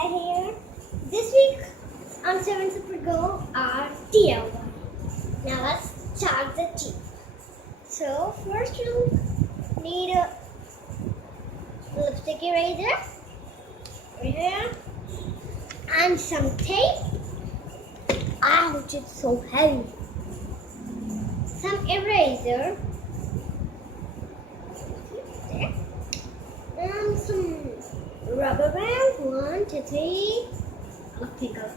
Riya here. This week on 7 Super Go are DIY. Now let's start the tea. So first we'll need a lipstick eraser right here and some tape. Ouch, it's so heavy. Some eraser there. And some rubber band, 1, 2, 3. I'll pick up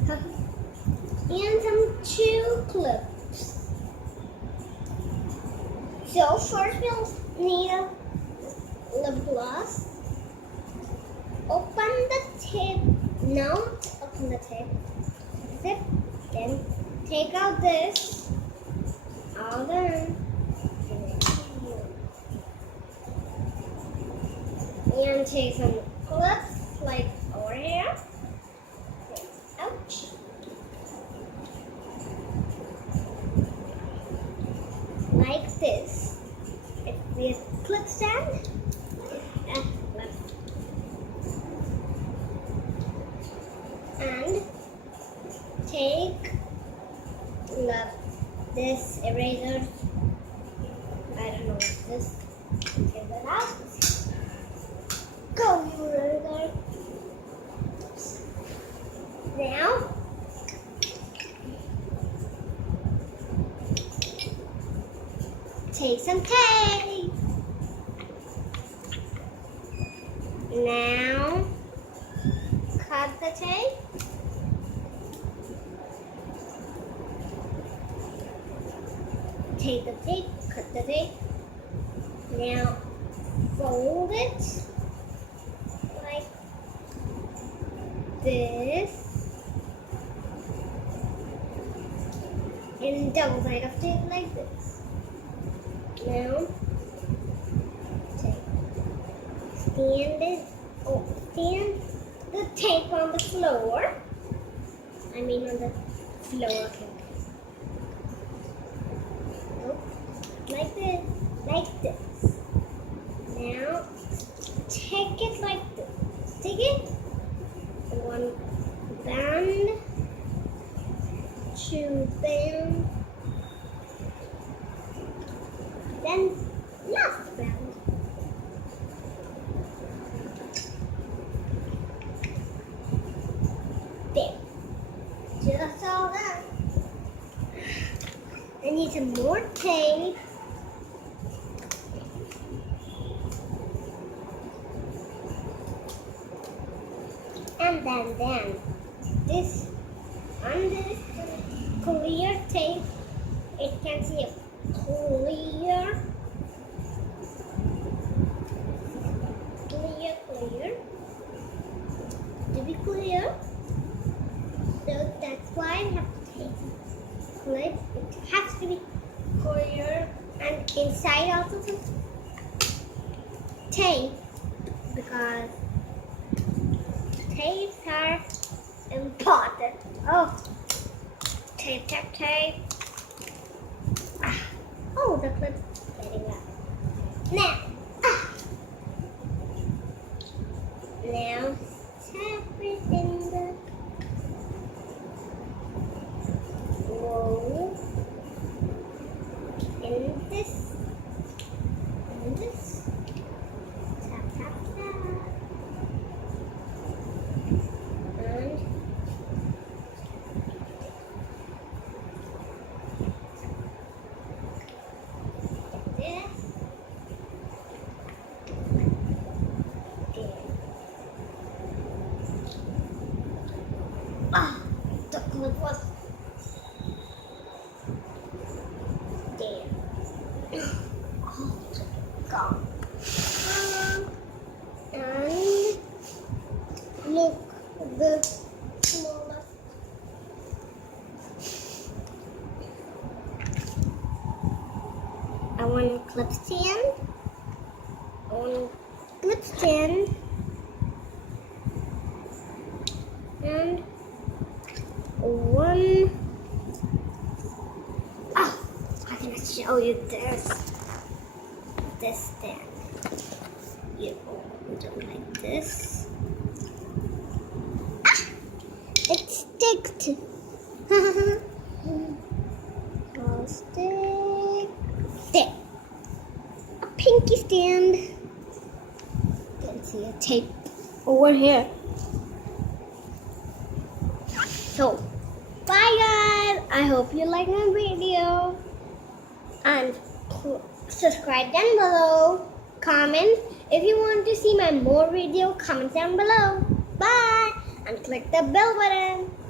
and some 2 clips. So first we'll need a lip gloss. Open the tip. Now open the tip. Zip. Then take out this. All done. And take some clips like over here. Ouch. Like this. It with clip stand. And take this eraser. I don't know what's this. Take that out. Go, you eraser. Now, take some tape. Now, cut the tape. Take the tape, cut the tape. Now, fold it like this. And double side of tape like this. Now, stand the tape on the floor. I mean on the floor. Like this, like this. Now, take it like this. Take it, one band, 2 band, then last band. There, just all that. I need some more tape. And then this on this clear tape, it can see a clear to be clear. So that's why I have to take clip. It has to be clear, and inside also some tape because tapes are important. Oh, tape, tape, tape. Oh, the clip's getting up. Now, separate in the roll. In this. Tap, tap, tap. And this. Ah, the clip was there. Oh, gone. And look, the smallest. I want a clip stand. And one. Oh, I'm gonna show you this stand. You open it like this. Ah! stick. A stick. Stick. A pinky stand. You can see a tape over here. So, bye guys. I hope you like my video. And subscribe down below. Comment if you want to see my more video. Comment down below. Bye. And click the bell button.